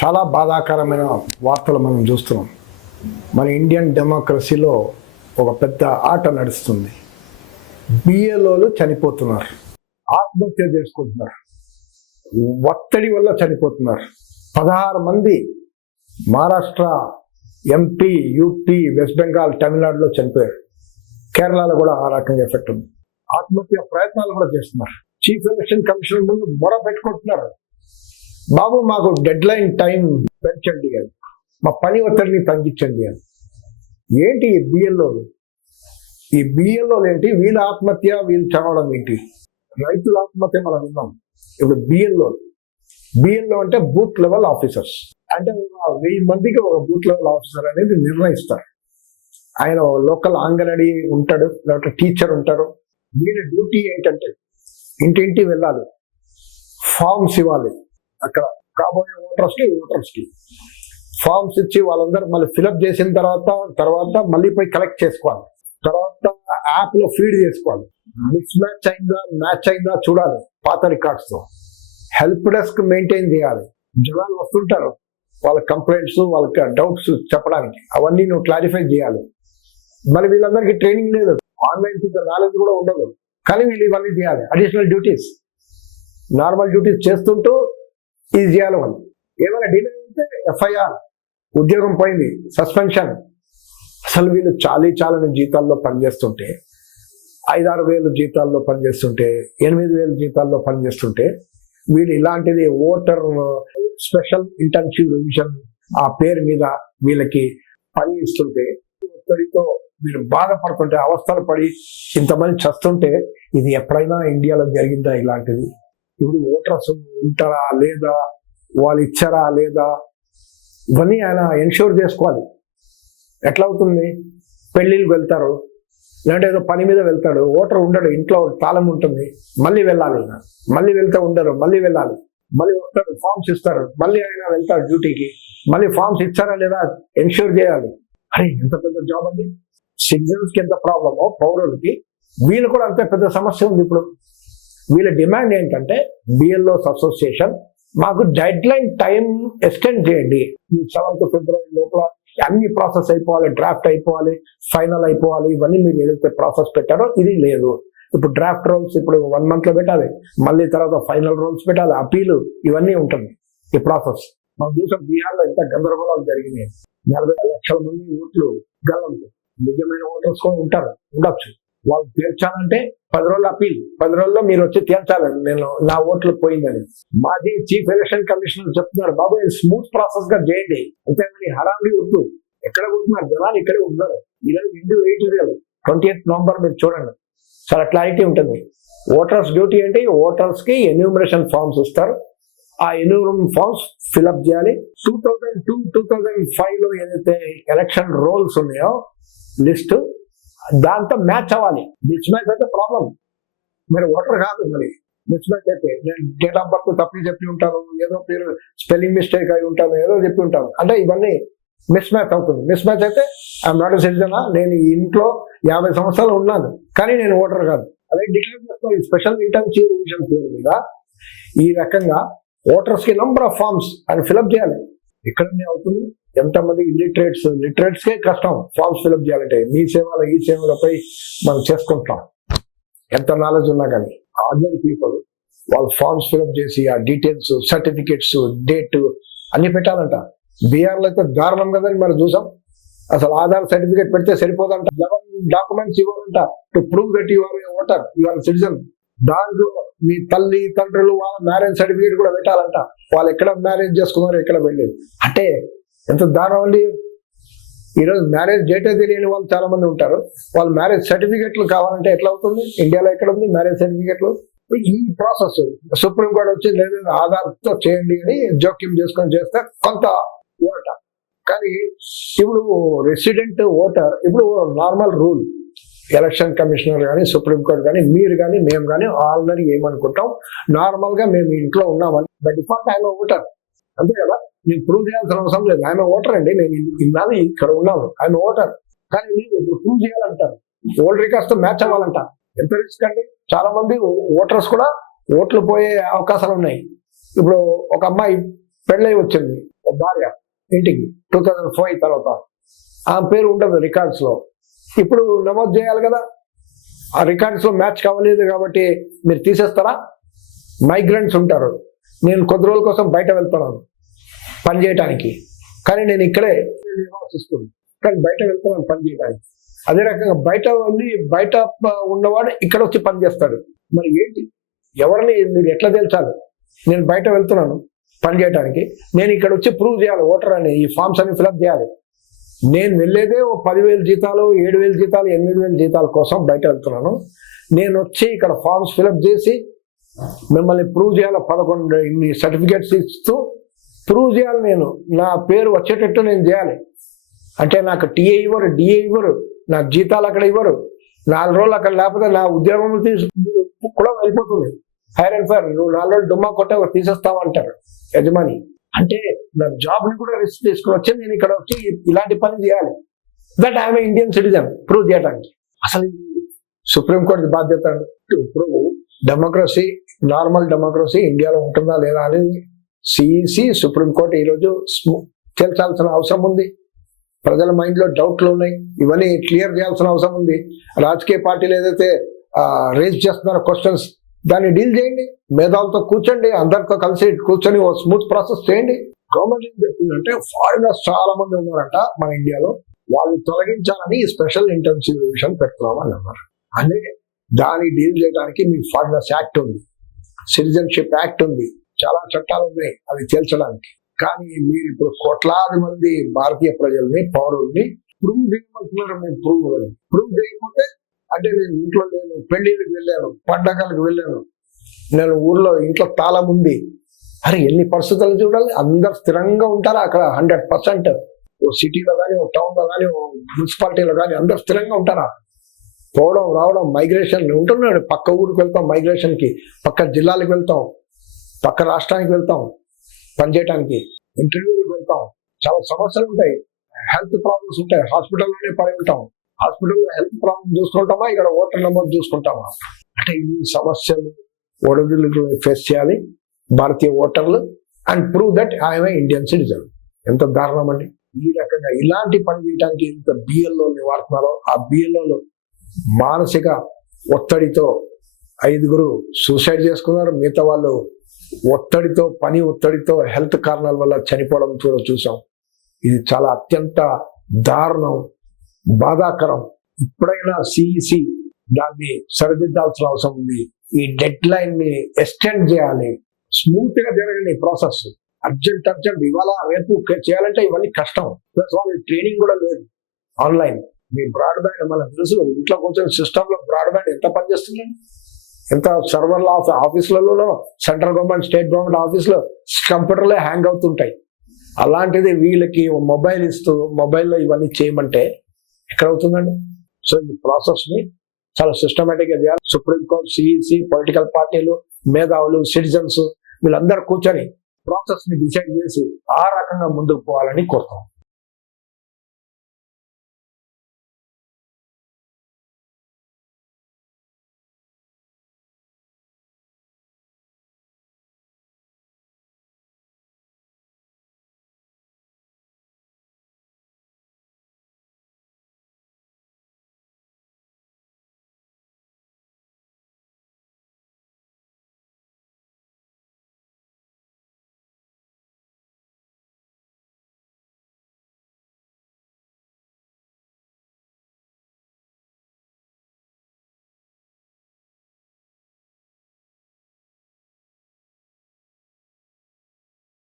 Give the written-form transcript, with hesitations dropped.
చాలా బాధాకరమైన వార్తలు మనం చూస్తున్నాం. మన ఇండియన్ డెమోక్రసీలో ఒక పెద్ద ఆట నడుస్తుంది. బిఎల్ఓలు చనిపోతున్నారు, ఆత్మహత్య చేసుకుంటున్నారు, ఒత్తిడి వల్ల చనిపోతున్నారు. 16 మంది Maharashtra, MP, UP, west Bengal, తమిళనాడులో చనిపోయారు. కేరళలో కూడా ఆ రకంగా ఎఫెక్ట్ ఉంది. ఆత్మహత్య ప్రయత్నాలు కూడా చేస్తున్నారు. చీఫ్ ఎలక్షన్ కమిషన్ ముందు మొర పెట్టుకుంటున్నారు, బాబు మాకు డెడ్ లైన్ టైం పెంచండి అని, మా పని ఒత్తిడిని తగ్గించండి అని. ఏంటి ఈ బిఎల్ఓలు? ఈ బిఎల్ఓలు ఏంటి? వీళ్ళ ఆత్మహత్య, వీళ్ళు చదవడం ఏంటి? రైతుల ఆత్మహత్య మనం విన్నాం. ఇప్పుడు బిఎల్ఓ అంటే బూత్ లెవెల్ ఆఫీసర్స్. అంటే 1000 మందికి ఒక బూత్ లెవెల్ ఆఫీసర్ అనేది నిర్ణయిస్తారు. ఆయన లోకల్ అంగన్వాడీ ఉంటాడు, లేకపోతే టీచర్ ఉంటారు. వీళ్ళ డ్యూటీ ఏంటంటే ఇంటింటి వెళ్ళాలి, ఫార్మ్స్ ఇవ్వాలి. అక్కడ కాబోయే ఓటర్స్కి ఫార్మ్స్ ఇచ్చి వాళ్ళందరూ మళ్ళీ ఫిలప్ చేసిన తర్వాత మళ్ళీ పోయి కలెక్ట్ చేసుకోవాలి. తర్వాత యాప్లో ఫీడ్ చేసుకోవాలి. మిస్ మ్యాచ్ అయిందా చూడాలి. పాత రికార్డ్స్తో హెల్ప్ డెస్క్ మెయింటైన్ చేయాలి. జనాలు వస్తుంటారు, వాళ్ళ కంప్లైంట్స్, వాళ్ళకి డౌట్స్ చెప్పడానికి, అవన్నీ నువ్వు క్లారిఫై చేయాలి. మరి వీళ్ళందరికీ ట్రైనింగ్ లేదు, ఆన్లైన్ నాలెడ్జ్ కూడా ఉండదు, కానీ వీళ్ళు ఇవన్నీ చేయాలి. అడిషనల్ డ్యూటీస్, నార్మల్ డ్యూటీస్ చేస్తుంటూ ఇది చేయాలి. వాళ్ళు ఏమైనా డిలే అయితే ఎఫ్ఐఆర్, ఉద్యోగం పోయింది, సస్పెన్షన్. అసలు వీళ్ళు చాలని జీతాల్లో పనిచేస్తుంటే, 5-6 వేలు జీతాల్లో పనిచేస్తుంటే, 8,000 జీతాల్లో పనిచేస్తుంటే, వీళ్ళు ఇలాంటిది ఓటర్ స్పెషల్ ఇంటెన్సివ్ రివిజన్ ఆ పేరు మీద వీళ్ళకి పని ఇస్తుంటే, ఒత్తిడితో వీళ్ళు బాధపడుతుంటే, అవస్థలు పడి ఇంతమంది చస్తుంటే, ఇది ఎప్పుడైనా ఇండియాలో జరిగిందా ఇలాంటిది? ఇప్పుడు ఓటర్స్ ఉంటారా లేదా, వాళ్ళు ఇచ్చారా లేదా, ఇవన్నీ ఆయన ఎన్ష్యూర్ చేసుకోవాలి. ఎట్లా అవుతుంది? పెళ్ళిళ్ళకి వెళ్తారు, లేదంటే ఏదో పని మీద వెళ్తాడు, ఓటర్ ఉండడు, ఇంట్లో తాళం ఉంటుంది, మళ్ళీ వెళ్ళాలి. మళ్ళీ వెళ్తే ఉండరు, మళ్ళీ వెళ్ళాలి, మళ్ళీ వస్తాడు, ఫార్మ్స్ ఇస్తారు, మళ్ళీ ఆయన వెళ్తాడు డ్యూటీకి, మళ్ళీ ఫార్మ్స్ ఇచ్చారా లేదా ఎన్ష్యూర్ చేయాలి. అరే ఎంత పెద్ద జాబ్ అండి! సిటిజన్స్కి ఎంత ప్రాబ్లమో పౌరులకి, వీళ్ళు కూడా అంతే పెద్ద సమస్య ఉంది. ఇప్పుడు వీళ్ళ డిమాండ్ ఏంటంటే, బిఎల్ఓస్ అసోసియేషన్ మాకు డెడ్ లైన్ టైం ఎక్స్టెండ్ చేయండి. 7th ఫిబ్రవరి లోపల అన్ని ప్రాసెస్ అయిపోవాలి, డ్రాఫ్ట్ అయిపోవాలి, ఫైనల్ అయిపోవాలి. ఇవన్నీ మీరు ఏదైతే ప్రాసెస్ పెట్టారో ఇది లేదు. ఇప్పుడు డ్రాఫ్ట్ రోల్స్ ఇప్పుడు 1 month లో పెట్టాలి, మళ్ళీ తర్వాత ఫైనల్ రోల్స్ పెట్టాలి, అపీలు, ఇవన్నీ ఉంటుంది ఈ ప్రాసెస్. మనం చూసాం బీహార్లో ఎంత గందరగోళాలు జరిగినాయి. 40 లక్షల మంది ఓట్లు గల్లంతు. నిజమైన ఓటర్స్ కూడా ఉండొచ్చు. వాళ్ళు తీర్చాలంటే 10 రోజులు అపీల్, 10 రోజుల్లో మీరు వచ్చి తీర్చాలని, నేను నా ఓట్లు పోయిందని. మాజీ చీఫ్ ఎలక్షన్ కమిషనర్ చెప్తున్నారు, బాబు ఇది స్మూత్ ప్రాసెస్ గా చేయండి, అంతేగాని హడావిడి వద్దు. ఎక్కడ ఉంటున్నారు జనాలు? ఇక్కడే ఉన్నారు. ఈరోజు 28th November మీరు చూడండి, చాలా క్లారిటీ ఉంటుంది. ఓటర్స్ డ్యూటీ ఏంటి? ఓటర్స్ కి ఎన్యూమరేషన్ ఫార్మ్స్ ఇస్తారు, ఆ ఎన్యూమరేషన్ ఫార్మ్స్ ఫిల్అప్ చేయాలి. 2002-2005 లో ఏదైతే ఎలక్షన్ రోల్స్ ఉన్నాయో లిస్ట్, దాంతో మ్యాచ్ అవ్వాలి. మిస్ మ్యాచ్ అయితే ప్రాబ్లం. మరి ఓటర్ కాదు, మరి మిస్ మ్యాచ్ అయితే నేను డేట్ ఆఫ్ బర్త్ తప్పి చెప్పి ఉంటాను, ఏదో పేరు స్పెల్లింగ్ మిస్టేక్ అయి ఉంటాను, ఏదో చెప్పి ఉంటాను, అంటే ఇవన్నీ మిస్ మ్యాచ్ అవుతుంది. మిస్ మ్యాచ్ అయితే ఐఎమ్ నాట్ ఎ సిటిజనా, నేను ఈ ఇంట్లో 50 సంవత్సరాలు ఉన్నాను, కానీ నేను ఓటర్ కాదు. అదే డిక్లేర్ చేస్తాను. ఈ స్పెషల్ ఇంటెన్సివ్ రివిజన్ పేరు మీద ఈ రకంగా ఓటర్స్ కి నంబర్ ఆఫ్ ఫార్మ్స్ అని ఫిల్అప్ చేయాలి. ఇక్కడనే అవుతుంది. ఎంతమంది లిటరేట్స్కే కష్టం ఫార్మ్స్ ఫిల్అప్ చేయాలంటే. ఈ సేవలపై మనం చేసుకుంటాం, ఎంత నాలెడ్జ్ ఉన్నా కానీ. ఆర్డినరీ పీపుల్ వాళ్ళు ఫార్మ్స్ ఫిల్అప్ చేసి ఆ డీటెయిల్స్, సర్టిఫికేట్స్, డేట్ అన్ని పెట్టాలంట. బీహార్లో అయితే దారుణం కదని మనం చూసాం. అసలు ఆధార్ సర్టిఫికేట్ పెడితే సరిపోదంట, 11 డాక్యుమెంట్స్ ఇవ్వాలంట to prove that you are a voter, you are citizen. దాంట్లో మీ తల్లి తండ్రులు వాళ్ళ మ్యారేజ్ సర్టిఫికేట్ కూడా పెట్టాలంట, వాళ్ళు ఎక్కడ మ్యారేజ్ చేసుకున్నారు, ఎక్కడ వెళ్ళేది. అంటే ఎంత దారుణం అండి! ఈరోజు మ్యారేజ్ డేటే తెలియని వాళ్ళు చాలా మంది ఉంటారు. వాళ్ళు మ్యారేజ్ సర్టిఫికేట్లు కావాలంటే ఎట్లా అవుతుంది? ఇండియాలో ఎక్కడ ఉంది మ్యారేజ్ సర్టిఫికేట్లు? ఈ ప్రాసెస్ సుప్రీంకోర్టు వచ్చి లేదా ఆధార్తో చేయండి అని జోక్యం చేసుకొని చేస్తే కొంత ఓట. కానీ ఇప్పుడు రెసిడెంట్ ఓటర్, ఇప్పుడు నార్మల్ రూల్, ఎలక్షన్ కమిషనర్ కానీ, సుప్రీంకోర్టు కానీ, మీరు కానీ, మేము కానీ ఆల్రెడీ ఏమనుకుంటాం, నార్మల్ గా మేము ఇంట్లో ఉన్నామని బై డిఫాల్ట్ ఆయన ఓటర్, అంతే కదా. నేను ప్రూవ్ చేయాల్సిన అవసరం లేదు, ఆయన ఓటర్ అండి, నేను ఇన్నాళ్ళు ఇక్కడ ఉన్నాను, ఆయన ఓటర్. కానీ మీరు ఇప్పుడు ప్రూవ్ చేయాలంటారు, ఓల్డ్ రికార్డ్స్ తో మ్యాచ్ అవ్వాలంట. ఎంత రిస్క్ అండి! చాలా మంది ఓటర్స్ కూడా ఓట్లు పోయే అవకాశాలు ఉన్నాయి. ఇప్పుడు ఒక అమ్మాయి పెళ్ళై వచ్చింది, ఒక భార్య ఇంటికి 2005 తర్వాత ఆమె పేరు ఉండదు రికార్డ్స్ లో. ఇప్పుడు నమోదు చేయాలి కదా, ఆ రికార్డ్స్ లో మ్యాచ్ కావలేదు కాబట్టి మీరు తీసేస్తారా? మైగ్రెంట్స్ ఉంటారు, నేను కొద్ది రోజుల కోసం బయట వెళ్తున్నాను పని చేయడానికి, కానీ నేను ఇక్కడే నివాసిస్తుంది, కానీ బయట వెళ్తున్నాను పని చేయడానికి. అదే రకంగా బయట వెళ్ళి బయట ఉన్నవాడు ఇక్కడ వచ్చి పని చేస్తాడు. మరి ఏంటి, ఎవరిని మీరు ఎట్లా తేల్చాలి? నేను బయట వెళ్తున్నాను పని చేయడానికి, నేను ఇక్కడ వచ్చి ప్రూవ్ చేయాలి ఓటర్ అని, ఈ ఫామ్స్ అన్ని ఫిలప్ చేయాలి. నేను వెళ్ళేదే ఓ 10,000 జీతాలు, 7,000 జీతాలు, 8,000 జీతాల కోసం బయట వెళ్తున్నాను. నేను వచ్చి ఇక్కడ ఫామ్స్ ఫిలప్ చేసి మిమ్మల్ని ప్రూవ్ చేయాలి, 11 ఇన్ని సర్టిఫికేట్స్ ఇస్తూ ప్రూవ్ చేయాలి. నేను నా పేరు వచ్చేటట్టు నేను చేయాలి. అంటే నాకు టీఏ ఇవ్వరు, డిఏ ఇవ్వరు, నాకు జీతాలు అక్కడ ఇవ్వరు, 4 రోజులు అక్కడ లేకపోతే నా ఉద్యోగం కూడా వెళ్ళిపోతుంది. హైర్ అండ్ ఫైర్, నువ్వు 4 రోజులు డుమ్మా కొట్టే తీసేస్తావంటారు యజమాని. అంటే నా జాబ్ ని కూడా రిస్క్ తీసుకుని వచ్చి నేను ఇక్కడ వచ్చి ఇలాంటి పని చేయాలి. That I'm Indian citizen prove చేయడానికి. అసలు సుప్రీంకోర్టు బాధ్యత. ఇప్పుడు డెమోక్రసీ, నార్మల్ డెమోక్రసీ ఇండియాలో ఉంటుందా లేదా అనేది సిఈసి, సుప్రీంకోర్టు ఈరోజు తేల్చాల్సిన అవసరం ఉంది. ప్రజల మైండ్ లో డౌట్లు ఉన్నాయి, ఇవన్నీ క్లియర్ చేయాల్సిన అవసరం ఉంది. రాజకీయ పార్టీలు ఏదైతే రేజ్ చేస్తున్నారో క్వశ్చన్స్, దాన్ని డీల్ చేయండి, మేధావులతో కూర్చోండి, అందరితో కలిసి కూర్చొని ఓ స్మూత్ ప్రాసెస్ చేయండి. గవర్నమెంట్ ఏం చెప్తుందంటే ఫారినర్స్ చాలా మంది ఉన్నారంట మన ఇండియాలో, వాళ్ళు తొలగించాలని స్పెషల్ ఇంటెన్సివ్ రివిజన్ పెడుతున్నామని అన్నారు. అదే దాన్ని డీల్ చేయడానికి మీ ఫారినర్స్ యాక్ట్ ఉంది, సిటిజన్షిప్ యాక్ట్ ఉంది, చాలా చట్టాలు ఉన్నాయి అవి తేల్చడానికి. కానీ మీరు ఇప్పుడు కోట్లాది మంది భారతీయ ప్రజల్ని, పౌరుల్ని ప్రూవ్ చేయమంటున్నారు. మేము ప్రూవ్ చేయకపోతే, అంటే నేను ఇంట్లో లేను, పెళ్లిళ్ళకి వెళ్ళాను, పండగలకు వెళ్ళాను, నేను ఊర్లో ఇంట్లో తాళం ఉంది, అరే ఎన్ని పరిస్థితులు చూడాలి. అందరు స్థిరంగా ఉంటారా అక్కడ? 100%. ఓ సిటీలో కానీ, ఓ టౌన్లో కానీ, ఓ మున్సిపాలిటీలో కానీ అందరు స్థిరంగా ఉంటారా? పోవడం రావడం, మైగ్రేషన్ ఉంటున్నాడు. పక్క ఊరికి వెళ్తాం మైగ్రేషన్కి, పక్క జిల్లాలకు వెళ్తాం, పక్క రాష్ట్రానికి వెళ్తాం పనిచేయడానికి, ఇంటర్వ్యూకి వెళ్తాం. చాలా సమస్యలు ఉంటాయి, హెల్త్ ప్రాబ్లమ్స్ ఉంటాయి, హాస్పిటల్లోనే పడి ఉంటాం. హాస్పిటల్లో హెల్త్ ప్రాబ్లమ్ చూసుకుంటామా, ఇక్కడ ఓటర్ నెంబర్ చూసుకుంటామా? అంటే ఈ సమస్యలు ఒడిదుడుకులు ఫేస్ చేయాలి భారతీయ ఓటర్లు and prove that I'm a Indian citizen. ఎంత దారుణం అండి! ఈ రకంగా ఇలాంటి పని చేయడానికి ఎంత బిఎల్ఓని వాడుతున్నారో, ఆ బిఎల్ఓలు మానసిక ఒత్తిడితో 5 సూసైడ్ చేసుకున్నారు. మిగతా వాళ్ళు ఒత్తిడితో, పని ఒత్తిడితో, హెల్త్ కారణాల వల్ల చనిపోవడం చూసాం. ఇది చాలా అత్యంత దారుణం, బాధాకరం. ఇప్పుడైనా సిఈసి దాన్ని సరిదిద్దాల్సిన అవసరం ఉంది. ఈ డెడ్ లైన్ ని ఎక్స్టెండ్ చేయాలి, స్మూత్ గా జరగని ప్రాసెస్. అర్జెంట్ ఇవాళ రేపు చేయాలంటే ఇవన్నీ కష్టం. ప్లస్ వాళ్ళకి ట్రైనింగ్ కూడా లేదు. ఆన్లైన్ మీ బ్రాడ్బ్యాండ్ మనకు తెలుసు, ఇంట్లో కూర్చొని సిస్టమ్ లో బ్రాడ్బ్యాండ్ ఎంత పనిచేస్తుంది, ఎంత సర్వర్ల ఆఫీసులలో, సెంట్రల్ గవర్నమెంట్, స్టేట్ గవర్నమెంట్ ఆఫీసులో కంప్యూటర్లే హ్యాంగ్ అవుతుంటాయి. అలాంటిది వీళ్ళకి మొబైల్ ఇస్తూ మొబైల్లో ఇవన్నీ చేయమంటే ఎక్కడ అవుతుందండి? సో ఈ ప్రాసెస్ ని చాలా సిస్టమేటిక్ గా చేయాలి. సుప్రీంకోర్టు, సిఈసి, పొలిటికల్ పార్టీలు, మేధావులు, సిటిజన్స్ వీళ్ళందరూ కూర్చొని ప్రాసెస్ ని డిసైడ్ చేసి ఆ రకంగా ముందుకు పోవాలని కోరుతాం.